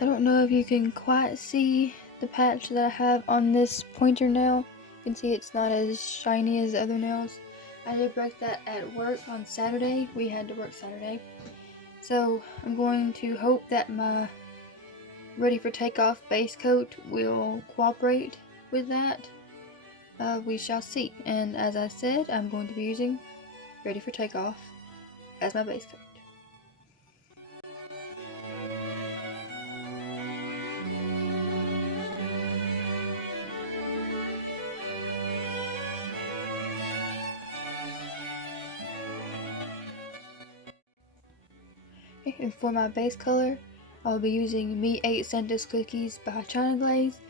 I don't know if you can quite see the patch that I have on this pointer nail. You can see it's not as shiny as the other nails. I did break that at work on Saturday. We had to work Saturday. So I'm going to hope that my Ready for Takeoff base coat will cooperate with that. We shall see. And as I said, I'm going to be using Ready for Takeoff as my base coat. Okay, and for my base color, I'll be using Me 8 Scentless Cookies by China Glaze.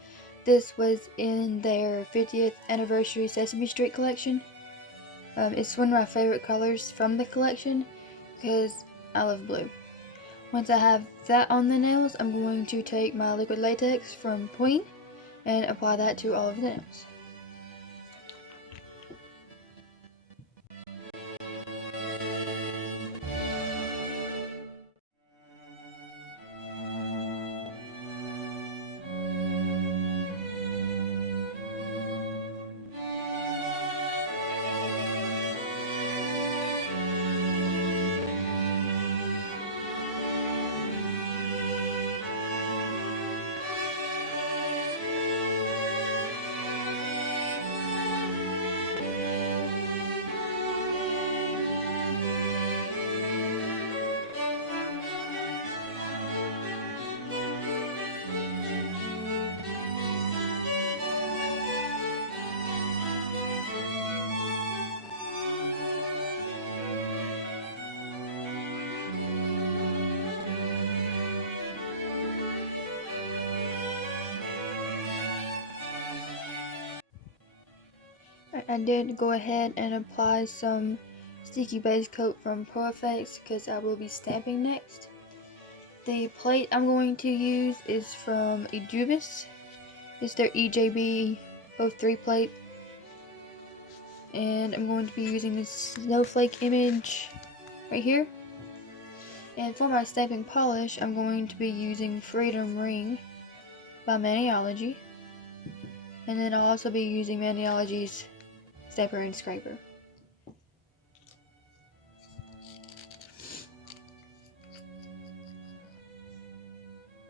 This was in their 50th anniversary Sesame Street collection. It's one of my favorite colors from the collection because I love blue. Once I have that on the nails, I'm going to take my liquid latex from Pueen and apply that to all of the nails. I did go ahead and apply some sticky base coat from Pro Effects because I will be stamping next. The plate I'm going to use is from Ejiubas. It's their EJB 03 plate. And I'm going to be using this snowflake image right here. And for my stamping polish, I'm going to be using Freedom Ring by Maniology. And then I'll also be using Maniology's Stepper and Scraper.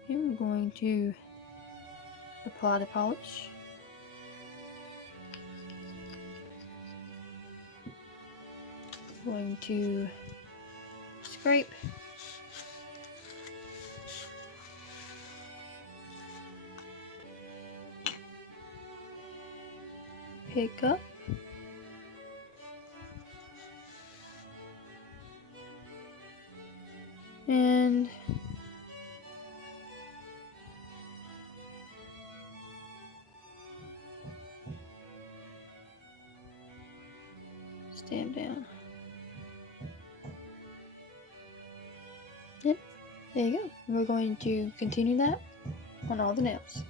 Here I'm going to apply the polish. I'm going to scrape. Pick up. And stamp down. Yep, there you go. We're going to continue that on all the nails.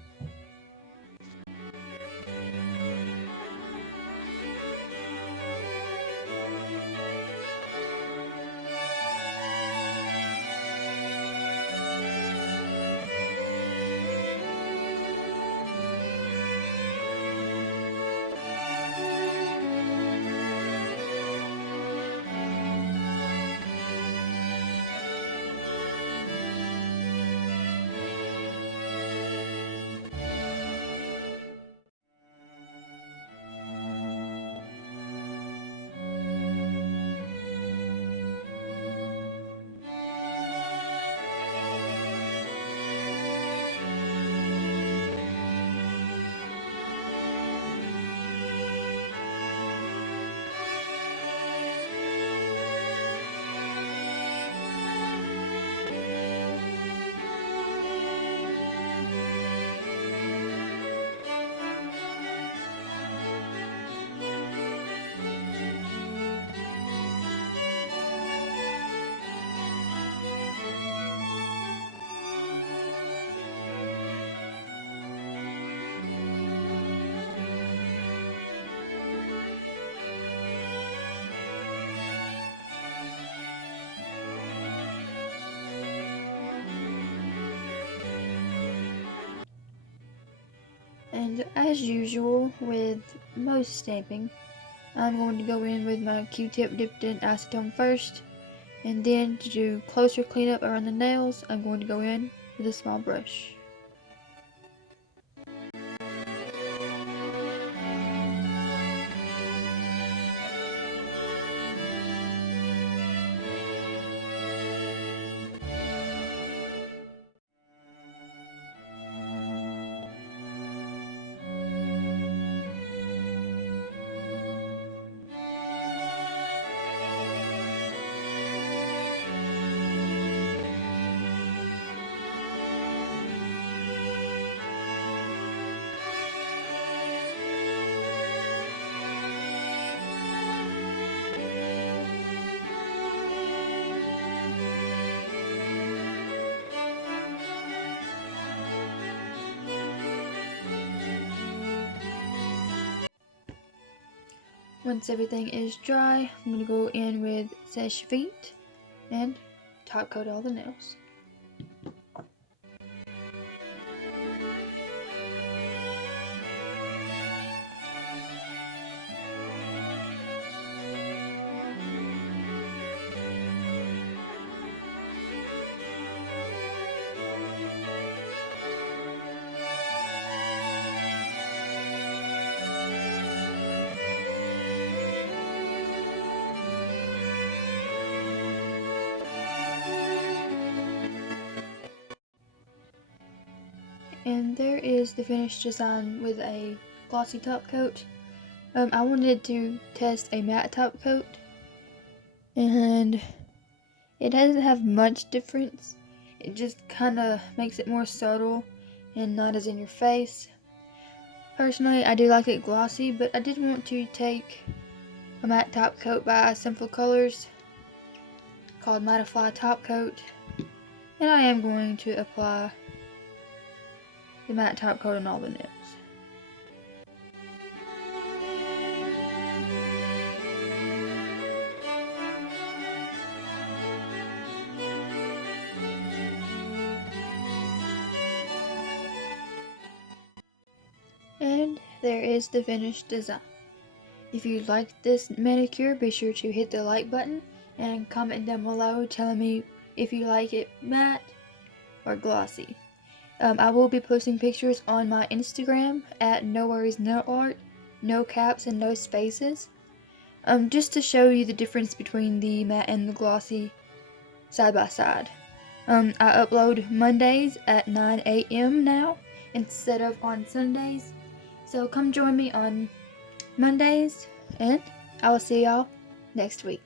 And as usual with most stamping, I'm going to go in with my Q-tip dipped in acetone first, and then to do closer cleanup around the nails, I'm going to go in with a small brush. Once everything is dry, I'm going to go in with Seche Vite and top coat all the nails. And there is the finished design with a glossy top coat. I wanted to test a matte top coat, and it doesn't have much difference. It just kind of makes it more subtle and not as in your face. Personally, I do like it glossy, but I did want to take a matte top coat by Simple Colors called Mattify Top Coat, and I am going to apply the matte top coat on all the nails. And there is the finished design. If you liked this manicure, be sure to hit the like button and comment down below telling me if you like it matte or glossy. I will be posting pictures on my Instagram at NoWorriesNailArt, no caps and no spaces, just to show you the difference between the matte and the glossy side by side. I upload Mondays at 9 a.m. now instead of on Sundays, so come join me on Mondays, and I will see y'all next week.